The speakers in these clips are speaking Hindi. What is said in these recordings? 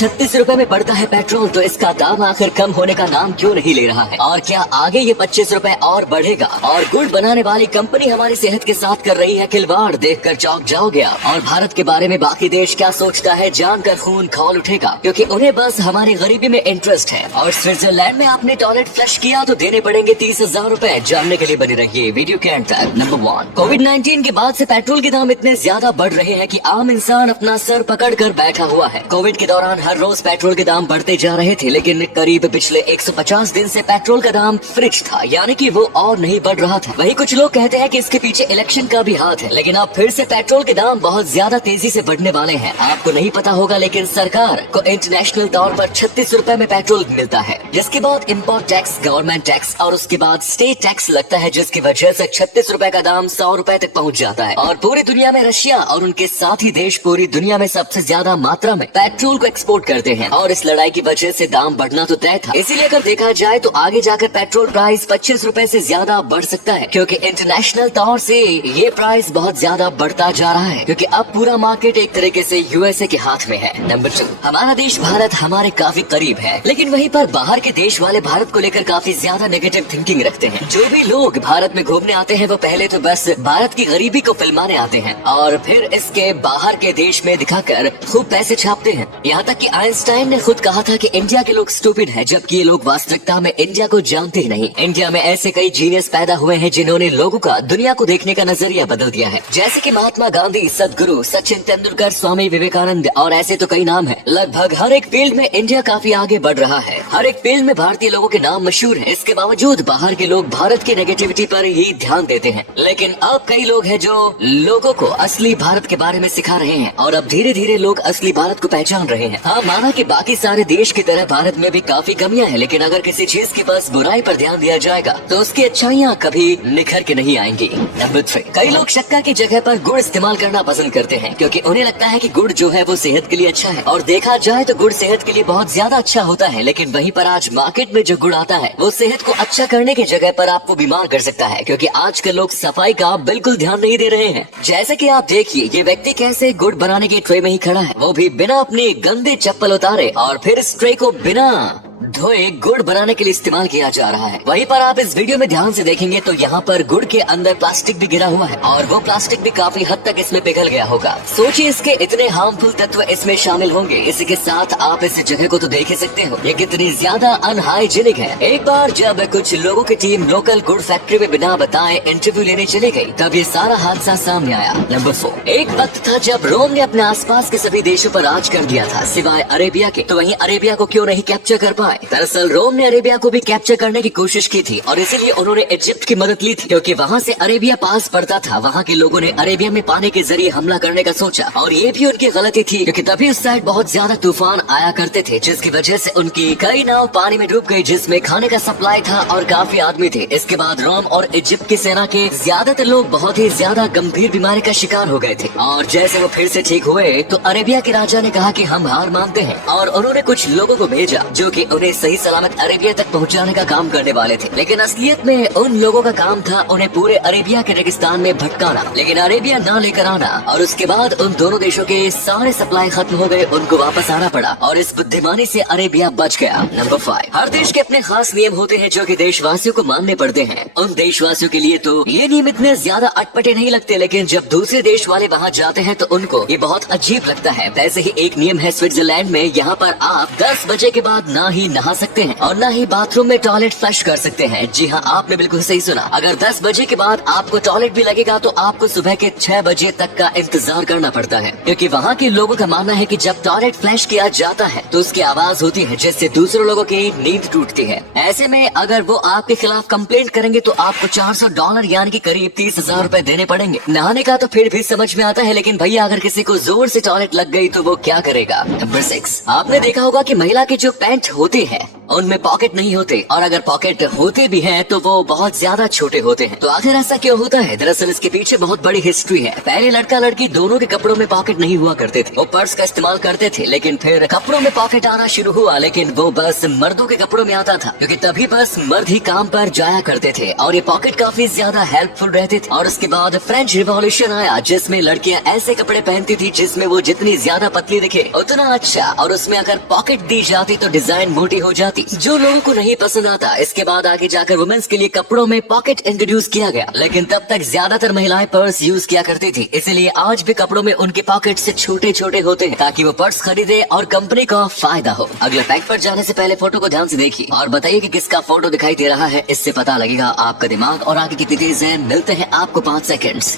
₹36 में पड़ता है पेट्रोल, तो इसका दाम आखिर कम होने का नाम क्यों नहीं ले रहा है? और क्या आगे ये ₹25 और बढ़ेगा? और गुड़ बनाने वाली कंपनी हमारी सेहत के साथ कर रही है खिलवाड़, देखकर चौंक जाओगे आप। और भारत के बारे में बाकी देश क्या सोचता है जानकर खून खौल उठेगा, क्योंकि उन्हें बस हमारी गरीबी में इंटरेस्ट है। और स्विट्जरलैंड में आपने टॉयलेट फ्लश किया तो देने पड़ेंगे ₹30,000। जानने के लिए बने रहिए वीडियो के अंत तक। नंबर 1, कोविड-19 के बाद से पेट्रोल के दाम इतने ज्यादा बढ़ रहे हैं कि आम इंसान अपना सर पकड़ कर बैठा हुआ है। कोविड के दौरान हर रोज पेट्रोल के दाम बढ़ते जा रहे थे, लेकिन करीब पिछले 150 दिन से पेट्रोल का दाम फ्रिज था, यानी कि वो और नहीं बढ़ रहा था। वही कुछ लोग कहते हैं कि इसके पीछे इलेक्शन का भी हाथ है, लेकिन अब फिर से पेट्रोल के दाम बहुत ज्यादा तेजी से बढ़ने वाले हैं। आपको नहीं पता होगा, लेकिन सरकार को इंटरनेशनल तौर पर ₹36 में पेट्रोल मिलता है, जिसके बाद इम्पोर्ट टैक्स, गवर्नमेंट टैक्स और उसके बाद स्टेट टैक्स लगता है, जिसकी वजह से ₹36 का दाम ₹100 तक पहुँच जाता है। और पूरी दुनिया में रशिया और उनके साथी देश पूरी दुनिया में सबसे ज्यादा मात्रा में पेट्रोल को एक्सपोर्ट करते हैं, और इस लड़ाई की वजह से दाम बढ़ना तो तय था। इसीलिए अगर देखा जाए तो आगे जाकर पेट्रोल प्राइस ₹25 से ज्यादा बढ़ सकता है, क्योंकि इंटरनेशनल तौर से ये प्राइस बहुत ज्यादा बढ़ता जा रहा है, क्योंकि अब पूरा मार्केट एक तरीके से यूएसए के हाथ में है। नंबर 2, हमारा देश भारत हमारे काफी करीब है, लेकिन वहीं पर बाहर के देश वाले भारत को लेकर काफी ज्यादा नेगेटिव थिंकिंग रखते हैं। जो भी लोग भारत में घूमने आते हैं वो पहले तो बस भारत की गरीबी को फिल्माने आते हैं, और फिर इसके बाहर के देश में दिखाकर खूब पैसे छापते हैं। यहाँ तक कि आइंस्टाइन ने खुद कहा था कि इंडिया के लोग स्टूपिड हैं, जबकि ये लोग वास्तविकता में इंडिया को जानते ही नहीं। इंडिया में ऐसे कई जीनियस पैदा हुए हैं जिन्होंने लोगों का दुनिया को देखने का नजरिया बदल दिया है, जैसे कि महात्मा गांधी, सदगुरु, सचिन तेंदुलकर, स्वामी विवेकानंद और ऐसे तो कई नाम हैं। लगभग हर एक फील्ड में इंडिया काफी आगे बढ़ रहा है। हर एक फील्ड में भारतीय लोगों के नाम मशहूर है। इसके बावजूद बाहर के लोग भारत की नेगेटिविटी पर ही ध्यान देते हैं। लेकिन अब कई लोग हैं जो लोगों को असली भारत के बारे में सिखा रहे हैं, और अब धीरे धीरे लोग असली भारत को पहचान रहे हैं। हाँ, माना कि बाकी सारे देश की तरह भारत में भी काफी कमियां हैं, लेकिन अगर किसी चीज की बस बुराई पर ध्यान दिया जाएगा तो उसकी अच्छाइयाँ कभी निखर के नहीं आएंगी। नंबर 3, कई लोग शक्कर की जगह पर गुड़ इस्तेमाल करना पसंद करते हैं, क्योंकि उन्हें लगता है कि गुड़ जो है वो सेहत के लिए अच्छा है। और देखा जाए तो गुड़ सेहत के लिए बहुत ज्यादा अच्छा होता है, लेकिन वहीं पर आज मार्केट में जो गुड़ आता है वो सेहत को अच्छा करने की जगह पर आपको बीमार कर सकता है, क्योंकि आजकल लोग सफाई का बिल्कुल ध्यान नहीं दे रहे हैं। जैसे कि आप देखिए, ये व्यक्ति कैसे गुड़ बनाने की ट्रे में ही खड़ा है, वो भी बिना अपनी गंदे चप्पल उतारे, और फिर इस ट्रे को बिना धोए गुड़ बनाने के लिए इस्तेमाल किया जा रहा है। वहीं पर आप इस वीडियो में ध्यान से देखेंगे तो यहाँ पर गुड़ के अंदर प्लास्टिक भी गिरा हुआ है, और वो प्लास्टिक भी काफी हद तक इसमें पिघल गया होगा। सोचिए इसके इतने हार्मफुल तत्व इसमें शामिल होंगे। इसी के साथ आप इस जगह को तो देख ही सकते हो, ये कितनी ज्यादा अनहाइजीनिक है। एक बार जब कुछ लोगों की टीम लोकल गुड़ फैक्ट्री में बिना बताए इंटरव्यू लेने चली गई, तब ये सारा हादसा सामने आया। नंबर 4, एक वक्त था जब रोम ने अपने आसपास के सभी देशों पर राज कर दिया था सिवाय अरेबिया के, तो वहीं अरेबिया को क्यों नहीं कैप्चर कर पाए? दरअसल रोम ने अरेबिया को भी कैप्चर करने की कोशिश की थी, और इसीलिए उन्होंने इजिप्ट की मदद ली थी, क्योंकि वहाँ से अरेबिया पास पड़ता था। वहाँ के लोगों ने अरेबिया में पानी के जरिए हमला करने का सोचा, और ये भी उनकी गलती थी, क्योंकि तभी उस साइड बहुत ज्यादा तूफान आया करते थे, जिसकी वजह से उनकी कई नाव पानी में डूब गई, जिसमें खाने का सप्लाई था और काफी आदमी थे। इसके बाद रोम और इजिप्ट की सेना के ज्यादातर लोग बहुत ही ज्यादा गंभीर बीमारी का शिकार हो गए थे, और जैसे वो फिर से ठीक हुए तो अरेबिया के राजा ने कहा कि हम हार मानते हैं, और उन्होंने कुछ लोगों को भेजा जो कि उन्हें सही सलामत अरेबिया तक पहुंचाने का काम करने वाले थे। लेकिन असलियत में उन लोगों का काम था उन्हें पूरे अरेबिया के रेगिस्तान में भटकाना, लेकिन अरेबिया ना लेकर आना। और उसके बाद उन दोनों देशों के सारे सप्लाई खत्म हो गए, उनको वापस आना पड़ा, और इस बुद्धिमानी से अरेबिया बच गया। नंबर 5, हर देश के अपने खास नियम होते हैं जो कि देशवासियों को मानने पड़ते हैं। उन देशवासियों के लिए तो ये नियम इतने ज्यादा अटपटे नहीं लगते, लेकिन जब दूसरे देश वाले वहाँ जाते हैं तो उनको ये बहुत अजीब लगता है। वैसे ही एक नियम है स्विट्जरलैंड में, यहाँ पर आप 10 बजे के बाद ना ही नहा सकते हैं और ना ही बाथरूम में टॉयलेट फ्लश कर सकते हैं। जी हाँ, आपने बिल्कुल सही सुना। अगर 10 बजे के बाद आपको टॉयलेट भी लगेगा तो आपको सुबह के 6 बजे तक का इंतजार करना पड़ता है, क्योंकि वहाँ के लोगों का मानना है कि जब टॉयलेट फ्लश किया जाता है तो उसकी आवाज होती है, जिससे दूसरे लोगों की नींद टूटती है। ऐसे में अगर वो आपके खिलाफ कंप्लेंट करेंगे तो आपको $400 यानी कि करीब ₹30,000 देने पड़ेंगे। नहाने का तो फिर भी समझ में आता है, लेकिन भैया अगर किसी को जोर से टॉयलेट लग गई तो वो क्या करेगा? नंबर 6, आपने देखा होगा कि महिला की जो पैंट होती है उनमें पॉकेट नहीं होते, और अगर पॉकेट होते भी हैं तो वो बहुत ज्यादा छोटे होते हैं। तो आखिर ऐसा क्यों होता है? दरअसल इसके पीछे बहुत बड़ी हिस्ट्री है। पहले लड़का लड़की दोनों के कपड़ों में पॉकेट नहीं हुआ करते थे, वो पर्स का इस्तेमाल करते थे, लेकिन फिर कपड़ों में पॉकेट आना शुरू हुआ, लेकिन वो बस मर्दों के कपड़ों में आता था, क्योंकि तभी बस मर्द ही काम पर जाया करते थे और ये पॉकेट काफी ज्यादा हेल्पफुल रहते थे। और उसके बाद फ्रेंच रिवॉल्यूशन आया, जिसमें लड़कियां ऐसे कपड़े पहनती थी जिसमें वो जितनी ज्यादा पतली दिखे उतना अच्छा, और उसमें अगर पॉकेट दी जाती तो डिजाइन मोटी हो जाती, जो लोगों को नहीं पसंद आता। इसके बाद आगे जाकर वुमेन्स के लिए कपड़ों में पॉकेट इंट्रोड्यूस किया गया, लेकिन तब तक ज्यादातर महिलाएं पर्स यूज किया करती थी, इसलिए आज भी कपड़ों में उनके पॉकेट से छोटे छोटे होते हैं ताकि वो पर्स खरीदे और कंपनी को फायदा हो। अगले पैक पर जाने से पहले फोटो को ध्यान से देखिए और बताइए कि किसका फोटो दिखाई दे रहा है, इससे पता लगेगा आपका दिमाग और आगे कितनी तेज है। मिलते हैं आपको 5 सेकंड्स।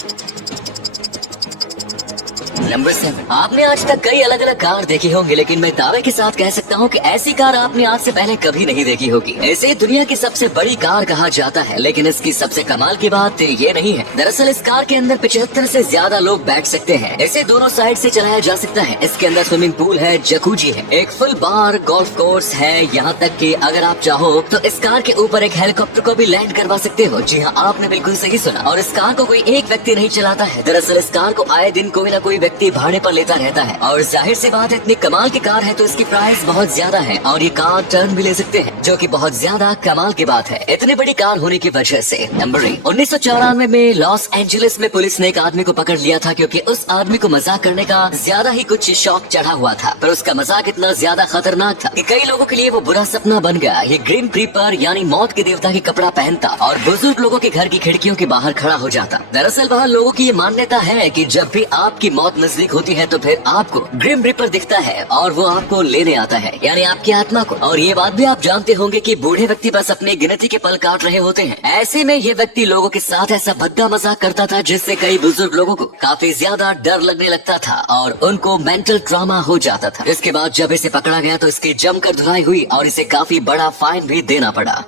नंबर 7। आपने आज तक कई अलग अलग कार देखी होंगी, लेकिन मैं दावे के साथ कह सकता हूँ कि ऐसी कार आपने आज से पहले कभी नहीं देखी होगी। इसे दुनिया की सबसे बड़ी कार कहा जाता है, लेकिन इसकी सबसे कमाल की बात ये नहीं है। दरअसल इस कार के अंदर 75 से ज्यादा लोग बैठ सकते हैं। इसे दोनों साइड से चलाया जा सकता है। इसके अंदर स्विमिंग पूल है, जकूजी है, एक फुल बार गोल्फ कोर्स है, यहाँ तक कि अगर आप चाहो तो इस कार के ऊपर एक हेलीकॉप्टर को भी लैंड करवा सकते हो। जी हाँ, आपने बिल्कुल सही सुना। और इस कार को कोई एक व्यक्ति नहीं चलाता है। दरअसल इस कार को आए दिन कोई ना कोई व्यक्ति भाड़े पर लेता रहता है, और जाहिर सी बात है इतनी कमाल की कार है तो इसकी प्राइस बहुत ज्यादा है, और ये कार टर्न भी ले सकते हैं, जो कि बहुत ज्यादा कमाल की बात है इतनी बड़ी कार होने की वजह से। नंबर 8। 1994 में लॉस एंजलिस में पुलिस ने एक आदमी को पकड़ लिया था, क्योंकि उस आदमी को मजाक करने का ज्यादा ही कुछ शौक चढ़ा हुआ था, पर उसका मजाक इतना ज्यादा खतरनाक था कि कई लोगों के लिए वो बुरा सपना बन गया। ये ग्रिम रीपर यानी मौत के देवता के कपड़ा पहनता और बुजुर्ग लोगों के घर की खिड़कियों के बाहर खड़ा हो जाता। दरअसल वहाँ लोगों की ये मान्यता है कि जब भी आपकी मौत नजदीक होती है तो फिर आपको ग्रिम रिपर दिखता है और वो आपको लेने आता है, यानी आपकी आत्मा को। और ये बात भी आप जानते होंगे कि बूढ़े व्यक्ति बस अपने गिनती के पल काट रहे होते हैं। ऐसे में ये व्यक्ति लोगों के साथ ऐसा भद्दा मजाक करता था जिससे कई बुजुर्ग लोगों को काफी ज्यादा डर लगने लगता था और उनको मेंटल ट्रॉमा हो जाता था। इसके बाद जब इसे पकड़ा गया तो इसकी जमकर धुलाई हुई और इसे काफी बड़ा फाइन भी देना पड़ा।